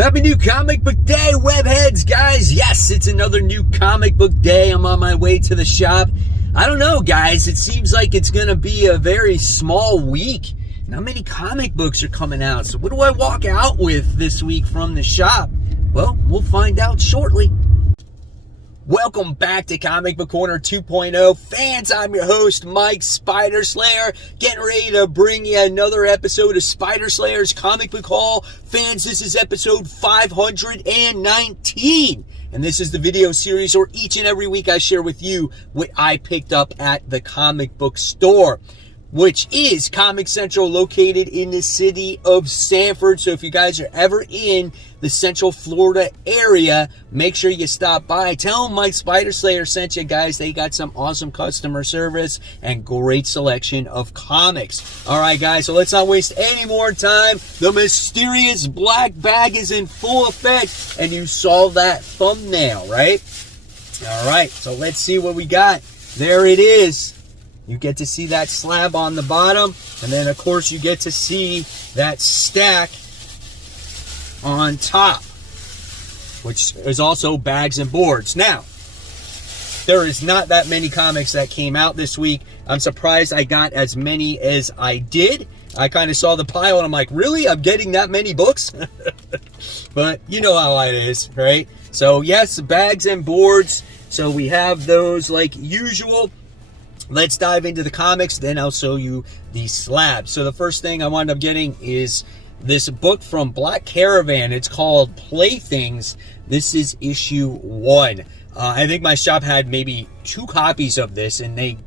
Happy new comic book day, webheads, guys. Yes, it's another new comic book day. I'm on my way to the shop. I don't know, guys. It seems like it's going to be a very small week. Not many comic books are coming out. So what do I walk out with this week from the shop? Well, we'll find out shortly. Welcome back to Comic Book Corner 2.0. Fans, I'm your host, Mike Spider Slayer, getting ready to bring you another episode of Spider Slayer's Comic Book Haul. Fans, this is episode 519, and this is the video series where each and every week I share with you what I picked up at the comic book store, which is Comic Central, located in the city of Sanford. So if you guys are ever in the Central Florida area, make sure you stop by. Tell them Mike Spider Slayer sent you, guys. They got some awesome customer service and great selection of comics. All right, guys, so let's not waste any more time. The mysterious black bag is in full effect, and you saw that thumbnail, right? All right, so let's see what we got. There it is. You get to see that slab on the bottom, and then, of course, you get to see that stack on top, which is also bags and boards. Now, there is not that many comics that came out this week. I'm surprised I got as many as I did. I kind of saw the pile, and I'm like, really? I'm getting that many books? But you know how it is, right? So, yes, bags and boards. So we have those like usual. Let's dive into the comics, then I'll show you the slabs. So the first thing I wound up getting is this book from Black Caravan. It's called Playthings. This is issue 1. I think my shop had maybe 2 copies of this, and they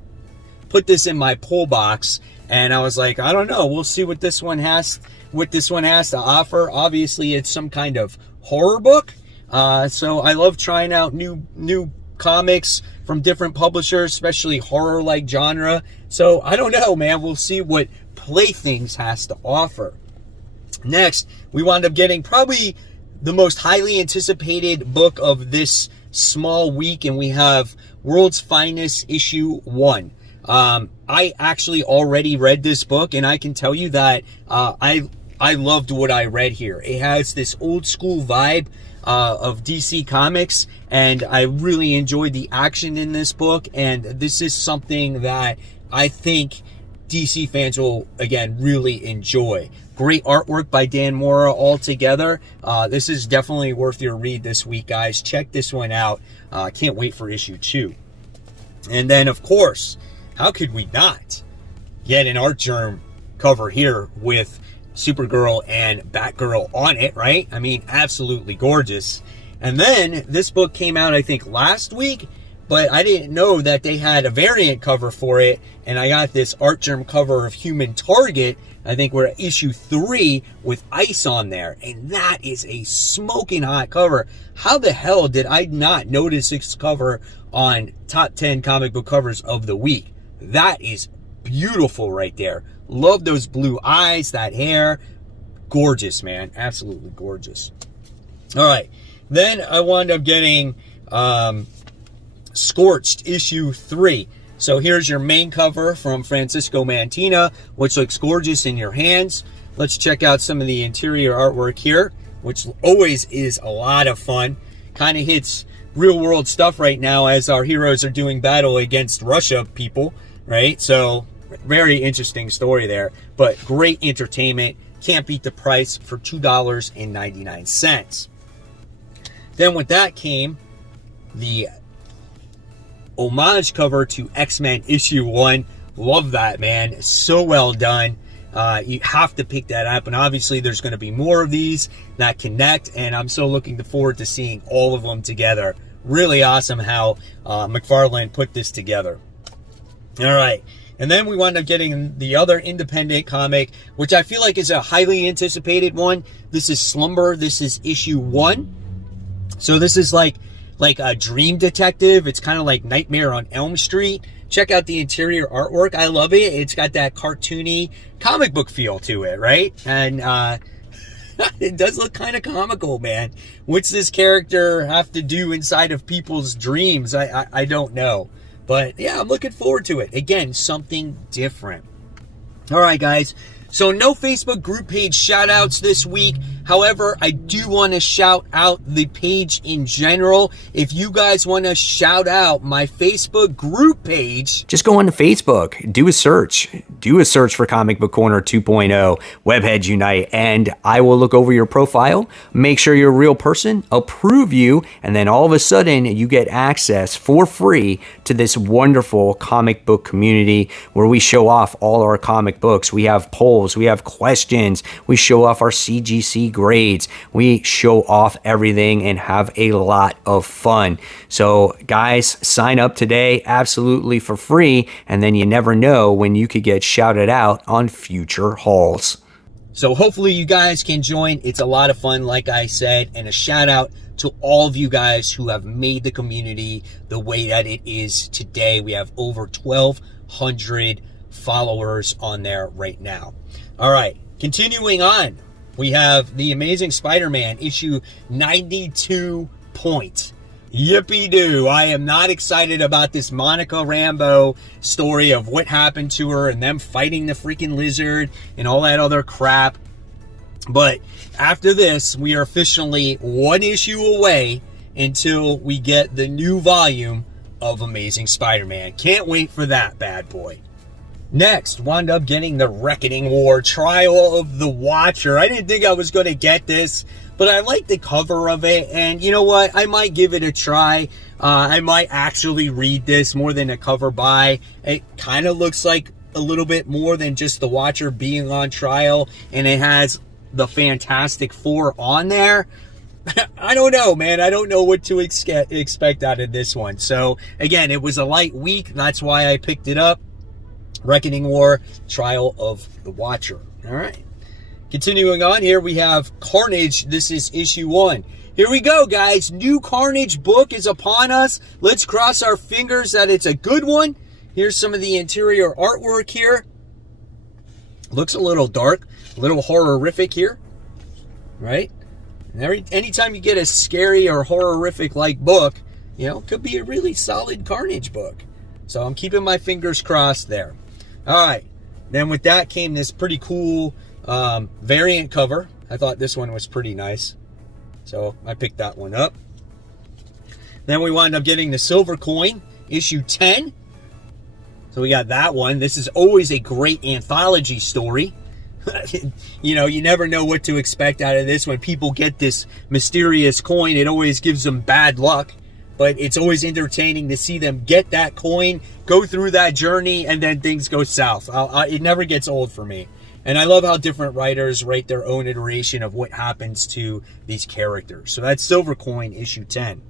put this in my pull box, and I was like, I don't know, we'll see what this one has to offer. Obviously, it's some kind of horror book. So I love trying out new comics from different publishers, especially horror-like genre. So I don't know, man. We'll see what Playthings has to offer. Next, we wound up getting probably the most highly anticipated book of this small week, and we have World's Finest issue 1. I actually already read this book, and I can tell you that I loved what I read here. It has this old school vibe of DC Comics, and I really enjoyed the action in this book, and this is something that I think DC fans will, again, really enjoy. Great artwork by Dan Mora altogether. This is definitely worth your read this week, guys. Check this one out. Can't wait for issue 2. And then, of course, how could we not get an Art Germ cover here with Supergirl and Batgirl on it, right? I mean, absolutely gorgeous. And then this book came out, I think, last week, but I didn't know that they had a variant cover for it, and I got this Art Germ cover of Human Target. I think we're at issue 3 with Ice on there, and that is a smoking hot cover. How the hell did I not notice this cover on top 10 comic book covers of the week? That is beautiful right there. Love those blue eyes, that hair. Gorgeous, man. Absolutely gorgeous. All right. Then I wound up getting Scorched issue 3. So here's your main cover from Francisco Mantina, which looks gorgeous in your hands. Let's check out some of the interior artwork here, which always is a lot of fun. Kind of hits real world stuff right now as our heroes are doing battle against Russia people, right? So very interesting story there, but great entertainment. Can't beat the price for $2.99. Then with that came the homage cover to X-Men issue 1. Love that, man. So well done. You have to pick that up, and obviously there's going to be more of these that connect, and I'm so looking forward to seeing all of them together. Really awesome how McFarlane put this together. All right. And then we wound up getting the other independent comic, which I feel like is a highly anticipated one. This is Slumber. This is issue 1. So this is like a dream detective. It's kind of like Nightmare on Elm Street. Check out the interior artwork. I love it. It's got that cartoony comic book feel to it, right? And it does look kind of comical, man. What's this character have to do inside of people's dreams? I don't know. But yeah, I'm looking forward to it. Again, something different. All right, guys. So no Facebook group page shout outs this week. However, I do want to shout out the page in general. If you guys want to shout out my Facebook group page, just go on to Facebook, do a search for Comic Book Corner 2.0, Webheads Unite, and I will look over your profile, make sure you're a real person, approve you, and then all of a sudden you get access for free to this wonderful comic book community where we show off all our comic books. We have polls, we have questions, we show off our CGC grades, we show off everything and have a lot of fun. So guys, sign up today absolutely for free, and then you never know when you could get shouted out on future hauls. So hopefully you guys can join. It's a lot of fun, like I said, and a shout out to all of you guys who have made the community the way that it is today. We have over 1,200 followers on there right now. All right, continuing on, we have The Amazing Spider-Man issue 92 point. Yippee-doo. I am not excited about this Monica Rambeau story of what happened to her and them fighting the freaking lizard and all that other crap. But after this, we are officially one issue away until we get the new volume of Amazing Spider-Man. Can't wait for that bad boy. Next, wound up getting the Reckoning War Trial of the Watcher. I didn't think I was going to get this, but I like the cover of it, and you know what? I might give it a try. I might actually read this more than a cover buy. It kind of looks like a little bit more than just the Watcher being on trial, and it has the Fantastic Four on there. I don't know, man. I don't know what to expect out of this one. So, again, it was a light week. That's why I picked it up. Reckoning War, Trial of the Watcher. All right. Continuing on here, we have Carnage. This is issue 1. Here we go, guys. New Carnage book is upon us. Let's cross our fingers that it's a good one. Here's some of the interior artwork here. Looks a little dark, a little horrific here, right? And anytime you get a scary or horrific-like book, you know, it could be a really solid Carnage book. So I'm keeping my fingers crossed there. All right. Then with that came this pretty cool variant cover. I thought this one was pretty nice, so I picked that one up. Then we wound up getting the Silver Coin, issue 10. So we got that one. This is always a great anthology story. You know, you never know what to expect out of this. When people get this mysterious coin, it always gives them bad luck. But it's always entertaining to see them get that coin, go through that journey, and then things go south. It never gets old for me. And I love how different writers write their own iteration of what happens to these characters. So that's Silver Coin, issue 10.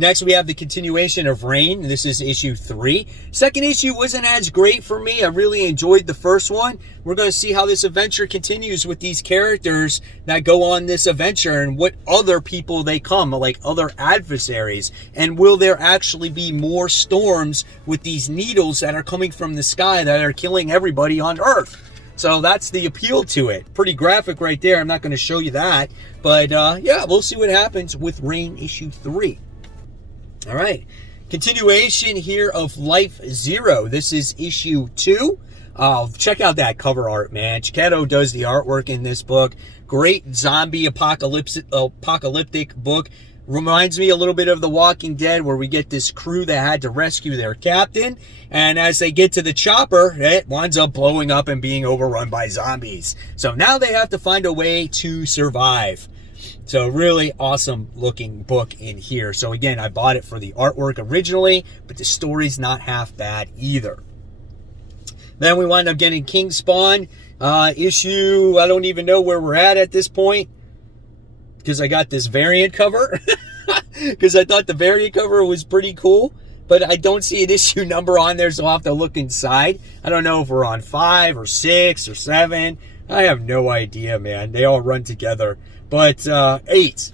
Next, we have the continuation of Reign. This is issue 3. Second issue wasn't as great for me. I really enjoyed the first one. We're going to see how this adventure continues with these characters that go on this adventure and what other people they come, like other adversaries. And will there actually be more storms with these needles that are coming from the sky that are killing everybody on Earth? So that's the appeal to it. Pretty graphic right there. I'm not going to show you that. But yeah, we'll see what happens with Reign issue 3. All right, continuation here of Life Zero. This is issue 2. Check out that cover art, man. Chiquetto does the artwork in this book. Great zombie apocalyptic book. Reminds me a little bit of The Walking Dead, where we get this crew that had to rescue their captain. And as they get to the chopper, it winds up blowing up and being overrun by zombies. So now they have to find a way to survive. So really awesome looking book in here. So again, I bought it for the artwork originally, but the story's not half bad either. Then we wind up getting King Spawn issue. I don't even know where we're at this point, because I got this variant cover. Because I thought the variant cover was pretty cool, but I don't see an issue number on there, so I'll have to look inside. I don't know if we're on 5 or 6 or 7. I have no idea, man. They all run together. But 8,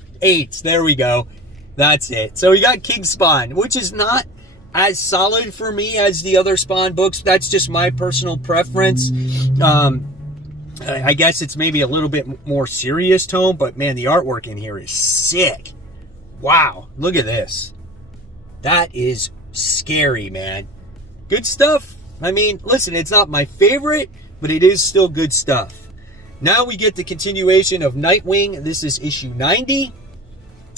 there we go. That's it. So we got King Spawn, which is not as solid for me as the other Spawn books. That's just my personal preference. I guess it's maybe a little bit more serious tone, but man, the artwork in here is sick. Wow, look at this. That is scary, man. Good stuff. I mean, listen, it's not my favorite, but it is still good stuff. Now we get the continuation of Nightwing. This is issue 90.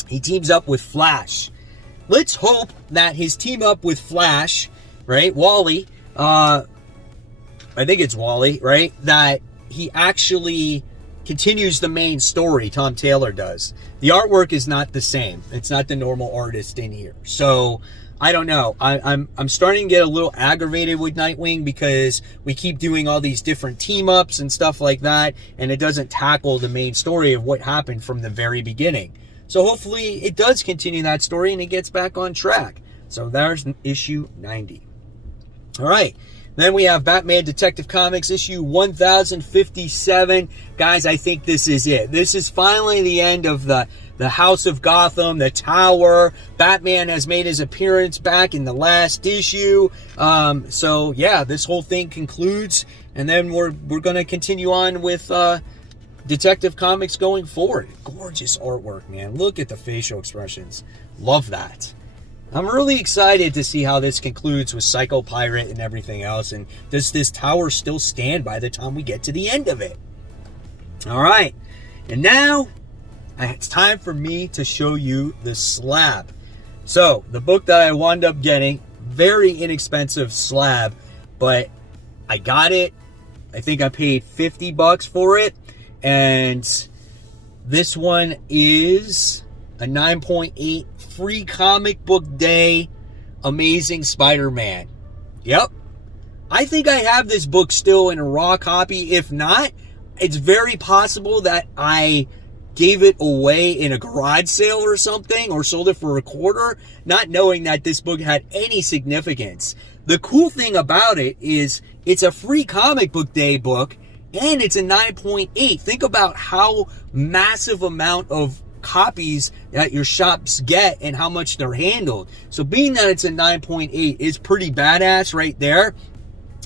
He teams up with Flash. Let's hope that his team up with Flash, right, Wally, I think it's Wally, right, that he actually continues the main story. Tom Taylor does. The artwork is not the same. It's not the normal artist in here. So I don't know. I'm starting to get a little aggravated with Nightwing because we keep doing all these different team ups and stuff like that, and it doesn't tackle the main story of what happened from the very beginning. So hopefully it does continue that story and it gets back on track. So there's issue 90. All right. Then we have Batman Detective Comics issue 1057. Guys, I think this is it. This is finally the end of the House of Gotham, the Tower. Batman has made his appearance back in the last issue. So yeah, this whole thing concludes, and then we're going to continue on with Detective Comics going forward. Gorgeous artwork, man. Look at the facial expressions. Love that. I'm really excited to see how this concludes with Psycho Pirate and everything else. And does this tower still stand by the time we get to the end of it? All right. And now it's time for me to show you the Slab. So the book that I wound up getting, very inexpensive Slab, but I got it. I think I paid $50 for it. And this one is a 9.8 free comic book day Amazing Spider-Man. Yep. I think I have this book still in a raw copy. If not, it's very possible that I gave it away in a garage sale or something, or sold it for a quarter, not knowing that this book had any significance. The cool thing about it is it's a free comic book day book, and it's a 9.8. Think about how massive amount of copies that your shops get and how much they're handled. So being that it's a 9.8 is pretty badass right there.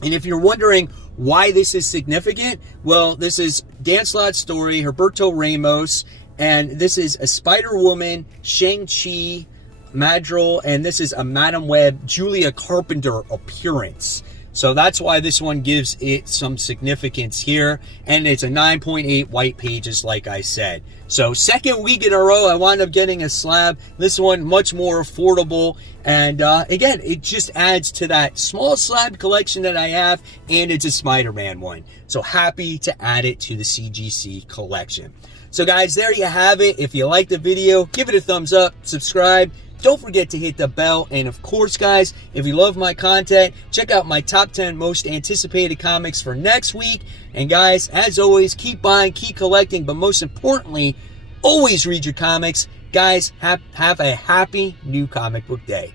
And if you're wondering why this is significant, well, this is Dan Slott's story, Humberto Ramos, and this is a Spider-Woman, Shang-Chi, Madrigal, and this is a Madam Web, Julia Carpenter appearance. So that's why this one gives it some significance here. And it's a 9.8 white pages, like I said. So second week in a row, I wound up getting a Slab. This one much more affordable. And again, it just adds to that small Slab collection that I have. And it's a Spider-Man one. So happy to add it to the CGC collection. So guys, there you have it. If you liked the video, give it a thumbs up, subscribe. Don't forget to hit the bell. And of course, guys, if you love my content, check out my top 10 most anticipated comics for next week. And guys, as always, keep buying, keep collecting, but most importantly, always read your comics. Guys, have a happy new comic book day.